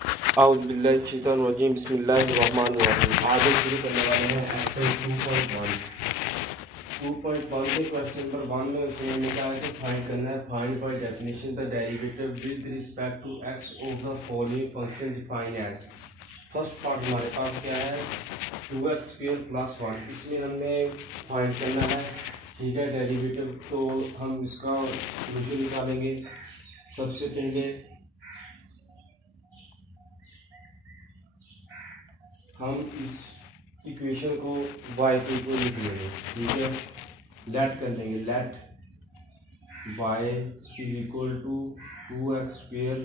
औज़ुबिल्लाहिमिनश्शैतानिर्रजीम बिस्मिल्लाहिर्रहमानिर्रहीम। आज हम शुरू करने वाले हैं एक्सरसाइज 2.1 के क्वेश्चन नंबर 1 में उसने हमें कहा है कि फाइंड करना है। Find by definition the derivative with respect to x of the following function define as. First part हमारे पास क्या है, 2x² + 1। इसमें हमने फाइंड करना है, ठीक है, डेरिवेटिव। तो हम इसका सोल्यूशन निकालेंगे। सबसे पहले हम इस इक्वेशन को y के इक्वल लिख लेंगे, ठीक है। लेट कर लेंगे, let y is equal to 2x²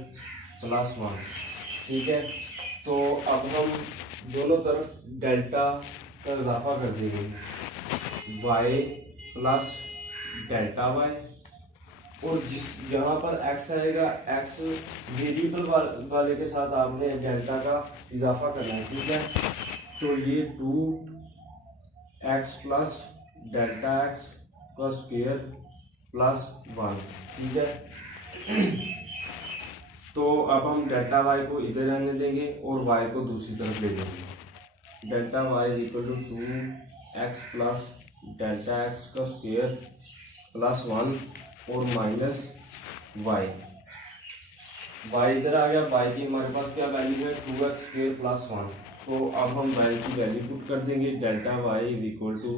+ 1, ठीक है। तो अब हम दोनों तरफ डेल्टा का इजाफा कर देंगे, y प्लस डेल्टा y, और जिस यहाँ पर x आएगा, x वेरिएबल वाले के साथ आपने डेल्टा का इजाफा करना है, ठीक है। तो ये 2x प्लस डेल्टा x का स्क्वायर प्लस 1, ठीक है। तो अब हम डेल्टा y को इधर रहने देंगे और y को दूसरी तरफ ले जाएंगे। Delta y is equal to 2x plus delta x का स्क्वायर प्लस 1 और माइनस y इधर आ गया। y की हमारे पास क्या वैल्यू है, 2x² + 1। तो अब हम y की वैल्यू पुट कर देंगे। Delta y is equal to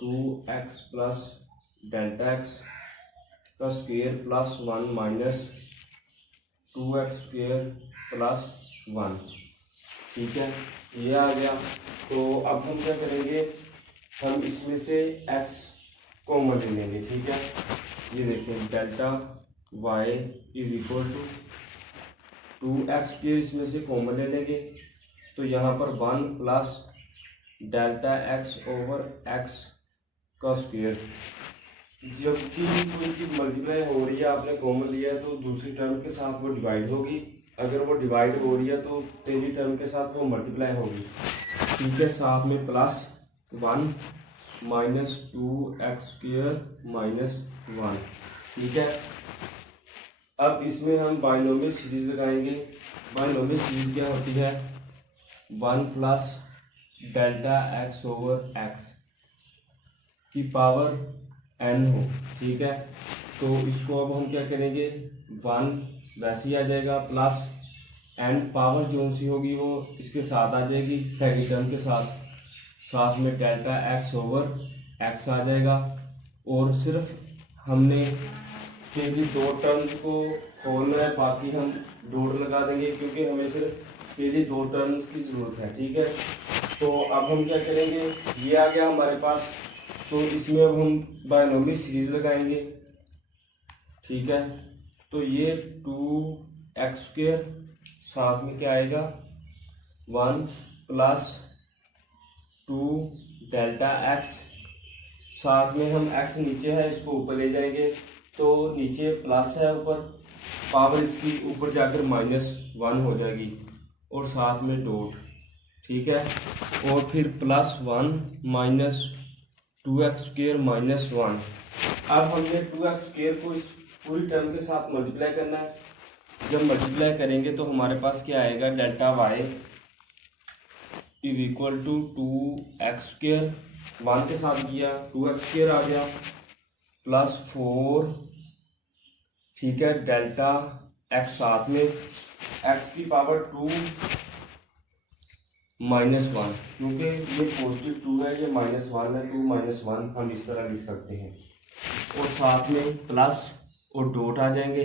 2x plus delta x का स्क्वायर प्लस 1 माइनस 2x² + 1, ठीक है, ये आ गया। तो अब हम क्या करेंगे, हम इसमें से x कॉमन ले लेंगे, ठीक है। ये देखिए, delta y is equal to 2x² इसमें से कॉमन ले लेंगे। तो यहाँ पर 1 plus delta x over x का स्क्वायर। जबकि कोई चीज़ मल्टीप्लाई हो रही है, आपने कॉमन लिया है, तो दूसरी टर्म के साथ वो डिवाइड होगी। अगर वो डिवाइड हो रही है तो पहली टर्म के साथ वो मल्टीप्लाई होगी, ठीक है। साथ में प्लस 1 माइनस 2x² माइनस 1, ठीक है। अब इसमें हम बाइनोमियल सीरीज लगाएंगे। बाइनोमियल सीरीज क्या होती है, 1 plus delta x over x की पावर n हो, ठीक है। तो इसको अब हम क्या करेंगे, 1 वैसे ही आ जाएगा, प्लस n पावर जो सी होगी वो इसके साथ आ जाएगी, सेकेंड टर्म के साथ में डेल्टा x ओवर x आ जाएगा। और सिर्फ हमने पहली दो टर्म्स को खोलना है, बाकी हम डॉट लगा देंगे क्योंकि हमें सिर्फ पहली दो टर्म्स की ज़रूरत है, ठीक है। तो अब हम क्या करेंगे, ये आ गया हमारे पास। तो इसमें अब हम बाइनोमियल सीरीज लगाएंगे, ठीक है। तो ये 2x² साथ में क्या आएगा, 1 प्लस 2 डेल्टा x, साथ में हम x नीचे है, इसको ऊपर ले जाएंगे। तो नीचे प्लस है, ऊपर पावर इसकी ऊपर जाकर -1 हो जाएगी, और साथ में डॉट, ठीक है। और फिर +1 माइनस 2x² माइनस 1। अब हमने 2x² को इस पूरी टर्म के साथ मल्टीप्लाई करना है। जब मल्टीप्लाई करेंगे तो हमारे पास क्या आएगा, delta y is equal to 2x², 1 के साथ किया 2x² आ गया, प्लस 4, ठीक है, डेल्टा x साथ में x की पावर 2 -1, क्योंकि ये पॉजिटिव 2 है, ये -1 है, 2 -1 हम इस तरह लिख सकते हैं। और साथ में प्लस और डॉट आ जाएंगे,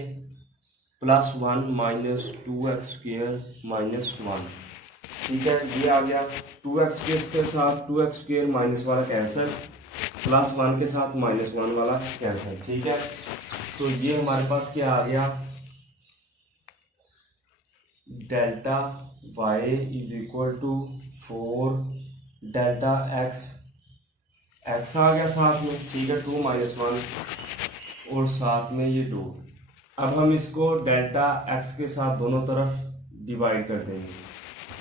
+1 माइनस 2x² माइनस 1, ठीक है, ये आ गया। 2x² के साथ 2x² माइनस वाला कैंसिल, +1 के साथ -1 वाला कैंसिल, ठीक है। तो ये हमारे पास क्या आ गया, delta y is equal to 4 delta x आ गया साथ में, ठीक है, 2 -1 और साथ में ये 2। अब हम इसको डेल्टा x के साथ दोनों तरफ डिवाइड कर देंगे,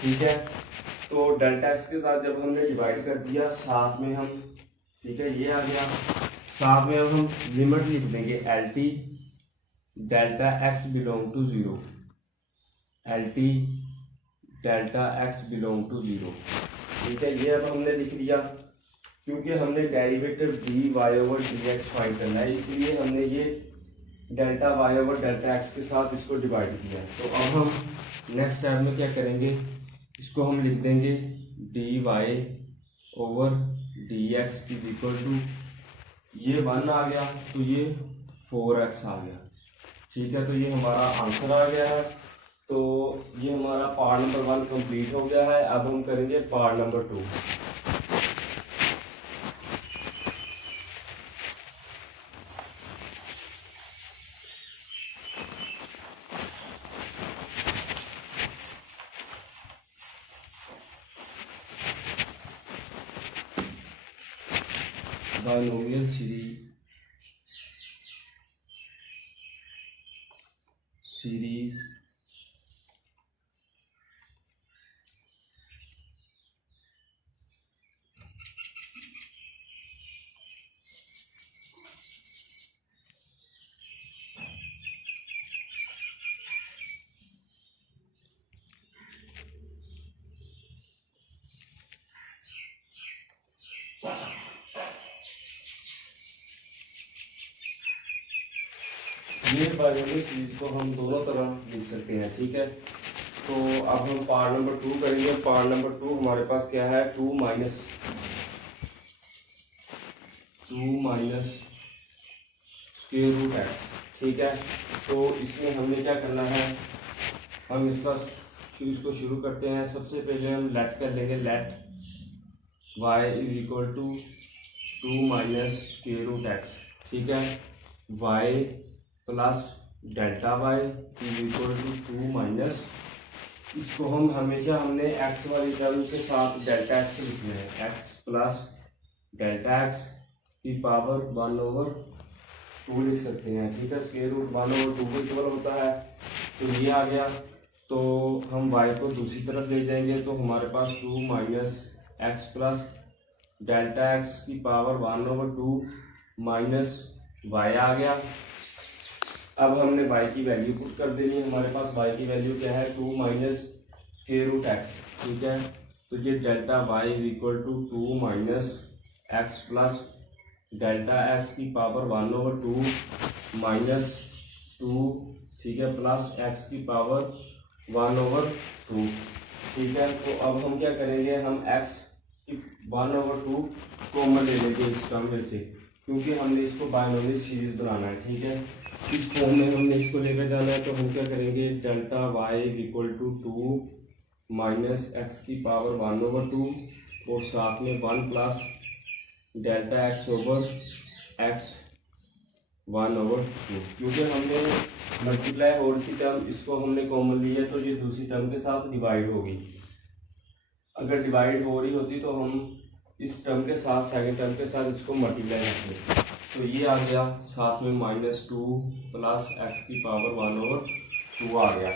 ठीक है। तो डेल्टा x के साथ जब हमने डिवाइड कर दिया, साथ में हम, ठीक है, ये आ गया। साथ में अब हम लिमिट लिख देंगे LT delta x belong to 0, L T delta x belong to 0। ठीक है, ये अब हमने लिख दिया क्योंकि हमने derivative d y over d x find करना है, इसीलिए हमने ये delta y over delta x के साथ इसको डिवाइड किया। तो अब हम नेक्स्ट स्टेप में क्या करेंगे, इसको हम लिख देंगे d y over d x is equal to, ये 1 आ गया तो ये 4x आ गया। ठीक है, तो ये हमारा आंसर आ गया है। तो ये हमारा पार्ट नंबर 1 कंप्लीट हो गया है। अब हम करेंगे पार्ट नंबर 2। बाइनोमियल सीरीज ये बाइनोमियल सीरीज को हम दोनों तरह लिख सकते हैं। ठीक है, तो अब हम पार्ट नंबर 2 करेंगे। पार्ट नंबर 2 हमारे पास क्या है, 2 माइनस स्क्वायर रूट एक्स। ठीक है, तो इसमें हमने क्या करना है, हम इसको शुरू करते हैं। सबसे पहले हम लेट कर लेंगे, let y is equal to 2 minus square root x. ठीक है, y plus delta y is equal to 2 minus, इसको हम हमेशा हमने x वाली टर्म के साथ डेल्टा एक्स लिखना है, x प्लस डेल्टा एक्स की पावर 1/2 लिख सकते हैं। ठीक है, स्क्वायर रूट 1/2 को इक्वल होता है, तो ये आ गया। तो हम y को दूसरी तरफ ले जाएंगे तो हमारे पास 2 minus x plus delta x की पावर 1/2 माइनस y आ गया। अब हमने y की वैल्यू पुट कर देनी है। हमारे पास y की वैल्यू क्या है, 2 माइनस स्क्वायर रूट एक्स। ठीक है, तो ये delta y is equal to 2 minus x plus delta x की पावर 1/2 माइनस 2। ठीक है, प्लस एक्स की पावर 1/2। ठीक है, तो अब हम क्या करेंगे, हम x की 1/2 कॉमन ले लेंगे इस टर्म में से, क्योंकि हमने इसको बाइनोमियल सीरीज बनाना है। ठीक है, इस फॉर्म में हमने इसको लेकर जाना है। तो हम क्या करेंगे, delta y equal to 2 minus x की पावर 1/2 और साथ में 1 plus delta x over x 1/2। क्योंकि हमने मल्टीप्लाई होल की टर्म इसको हमने कॉमन ली है, तो ये दूसरी टर्म के साथ डिवाइड होगी। अगर डिवाइड हो रही होती तो हम इस टर्म के साथ सेकंड टर्म के साथ इसको मल्टीप्लाई करते। तो ये आ गया, साथ में -2 प्लस एक्स की पावर 1/2 आ गया।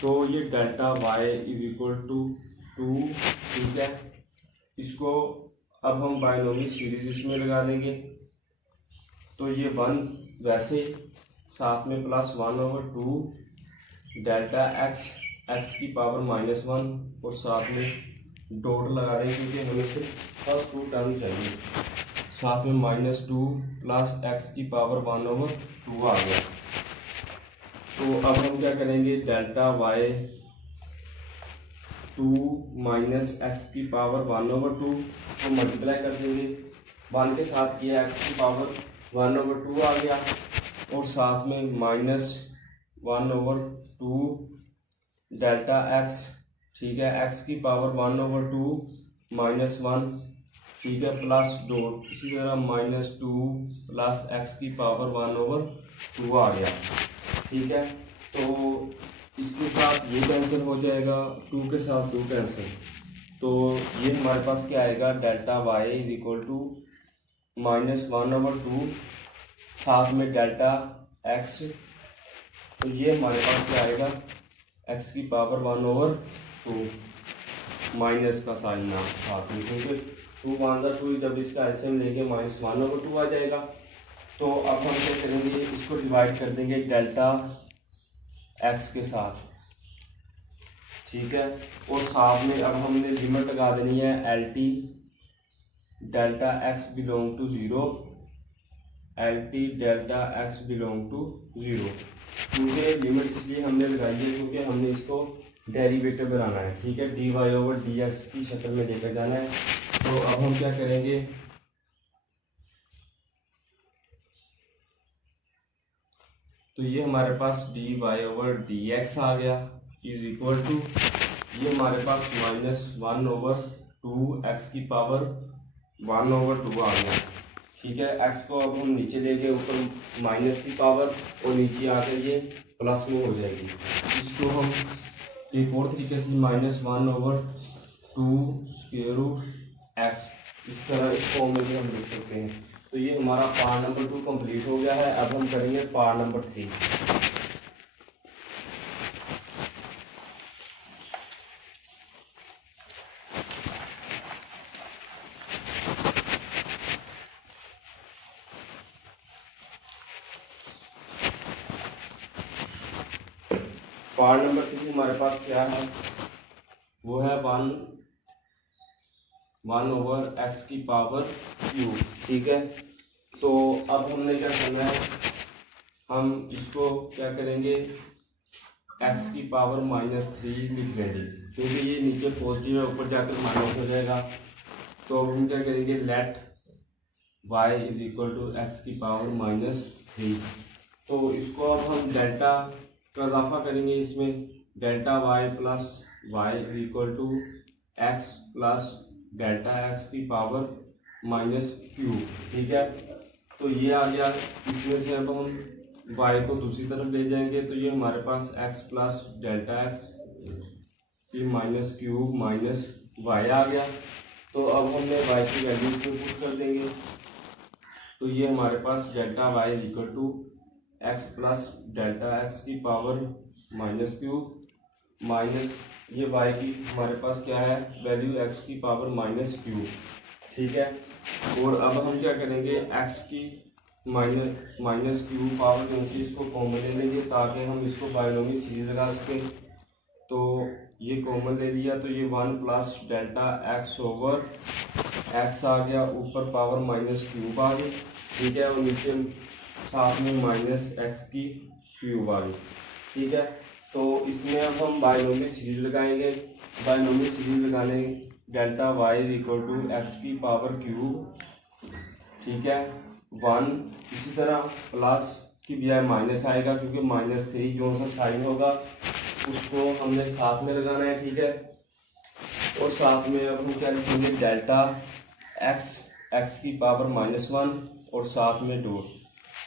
तो ये delta y is equal to 2। ठीक है, इसको अब हम बाइनोमियल सीरीज इसमें लगा देंगे। तो ये 1 वैसे, साथ में प्लस 1/2 डेल्टा एक्स की पावर -1 और साथ में डॉट लगा देंगे क्योंकि हमें सिर्फ फर्स्ट 2 टर्म चाहिए। साथ में -2 प्लस एक्स की पावर 1/2 आ गया। तो अब हम क्या करेंगे, डेल्टा y 2 माइनस एक्स की पावर 1/2 को मल्टीप्लाई कर देंगे। 1 के साथ किया, एक्स की पावर 1/2 आ गया और साथ में -1/2 डेल्टा एक्स। ठीक है, एक्स की पावर 1/2 -1। ठीक है, प्लस डॉट, इसी तरह -2 प्लस एक्स की पावर 1/2 आ गया। ठीक है, तो इसके साथ ये कैंसिल हो जाएगा, 2 के साथ 2 कैंसिल। तो ये हमारे पास क्या आएगा, delta y is equal to -1/2 साथ में डेल्टा x। तो ये हमारे पास क्या आएगा, x की पावर 1/2 माइनस का साइन साथ में, क्योंकि 2 × 2 जब इसका एलसीएम लेंगे -1/2 आ जाएगा। तो अब हम क्या करेंगे, इसको डिवाइड कर देंगे डेल्टा x के साथ। ठीक है। और साथ में अब हमने लिमिट लगा देनी है L T delta x belong to zero, L T delta x belong to zero. क्योंकि लिमिट इसलिए हमने लगाई है क्योंकि हमने इसको डेरिवेटिव बनाना है, ठीक है, d y over d x की शक्ल में लेकर जाना है। तो अब हम क्या करेंगे, तो ये हमारे पास d y over d x आ गया इज इक्वल टू, ये हमारे पास -1/2 एक्स की पावर 1/2 आ गया, ठीक है। एक्स को अब हम नीचे ले गए, ऊपर माइनस की पावर और नीचे आकर ये प्लस में हो जाएगी। इसको हम एक और तरीके से -1/2 स्क्वायर रूट एक्स, इस तरह इस फॉर्म में भी हम लिख सकते हैं। तो ये हमारा पार्ट नंबर 2 कंप्लीट हो गया है। अब हम करेंगे पार्ट नंबर 3। पार्ट नंबर 3 हमारे पास क्या है, वो है 1/x की पावर क्यूब, ठीक है। तो अब हमने क्या करना है, हम इसको क्या करेंगे, x की पावर -3 लिख लेंगे क्योंकि ये नीचे पॉजिटिव है, ऊपर जाकर माइनस हो जाएगा। तो अब हम क्या करेंगे, let y is equal to x की पावर -3। तो इसको अब हम डेल्टा का इजाफा करेंगे, इसमें delta y plus y is equal to x plus delta x की पावर -क्यूब, ठीक है। तो ये आ गया, इसमें से अब हम y को दूसरी तरफ ले जाएंगे, तो ये हमारे पास x प्लस डेल्टा एक्स की -क्यूब माइनस y आ गया। तो अब हमने y की वैल्यू को पुट कर देंगे, तो ये हमारे पास delta y equal to x plus delta x की पावर -क्यूब माइनस ये y की हमारे पास क्या है वैल्यू, x की पावर -क्यूब, ठीक है। और अब हम क्या करेंगे, x की -क्यूब पावर जो है इसको कॉमन ले लेंगे ताकि हम इसको बायनोमियल सीरीज लगा सकें। तो ये कॉमन ले लिया, तो ये 1 plus delta x over x आ गया, ऊपर पावर -क्यूब आ गई, ठीक है, और नीचे साथ में -x की क्यूब आ गई, ठीक है। तो इसमें अब हम बायनोमियल सीरीज लगाएंगे। बायनोमियल सीरीज लगाने delta y equal to x की पावर क्यूब, ठीक है, 1, इसी तरह प्लस की बजाय माइनस आएगा क्योंकि -3 जो सा साइन होगा उसको हमने साथ में लगाना है, ठीक है। और साथ में अब हम क्या लिखेंगे, डेल्टा एक्स की पावर -1 और साथ में डॉट,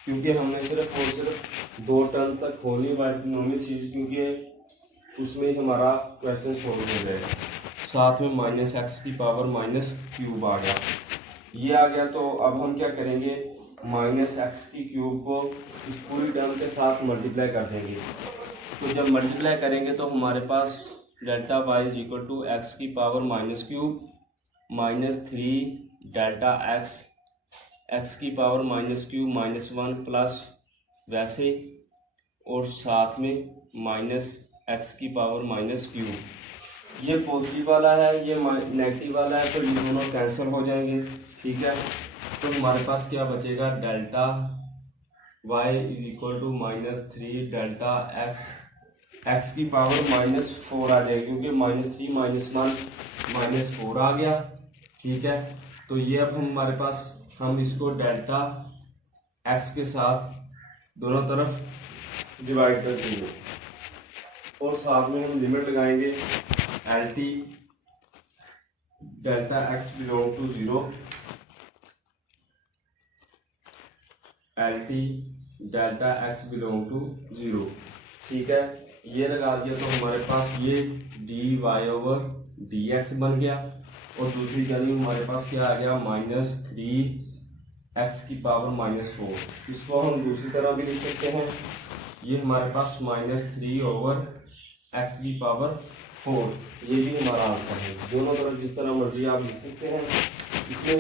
क्योंकि हमने सिर्फ और सिर्फ 2 टर्म तक खोलनी बायनोमियल सीरीज, क्योंकि उसमें ही हमारा क्वेश्चन सॉल्व हो जाएगा। साथ में -x की पावर -क्यूब आ गया, ये आ गया। तो अब हम क्या करेंगे, -x की क्यूब को इस पूरी टर्म के साथ मल्टीप्लाई कर देंगे। तो जब मल्टीप्लाई करेंगे तो हमारे पास delta y is equal to x की पावर -क्यूब -3 डेल्टा एक्स की पावर -क्यूब -1 प्लस वैसे, और साथ में -x की पावर -क्यूब। ये पॉजिटिव वाला है, ये नेगेटिव वाला है, तो ये दोनों कैंसिल हो जाएंगे, ठीक है। तो हमारे पास क्या बचेगा, delta y is equal to -3 delta x की पावर -4 आ जाएगी क्योंकि -3 -1 -4 आ गया, ठीक है। तो ये अब हमारे पास हम इसको डेल्टा एक्स के साथ दोनों तरफ डिवाइड कर देंगे और साथ में हम लिमिट लगाएंगे L T delta x belong to 0, L T delta x belong to 0, ठीक है। ये लगा दिया तो हमारे पास ये d y over d x बन गया और दूसरी वैल्यू हमारे पास क्या आ गया, -3 एक्स की पावर -4। इसको हम दूसरी तरह भी लिख सकते हैं, ये हमारे पास -3 ओवर एक्स की पावर 4, ये भी हमारा आंसर है। दोनों तरफ जिस तरह मर्जी आप लिख सकते हैं। इसमें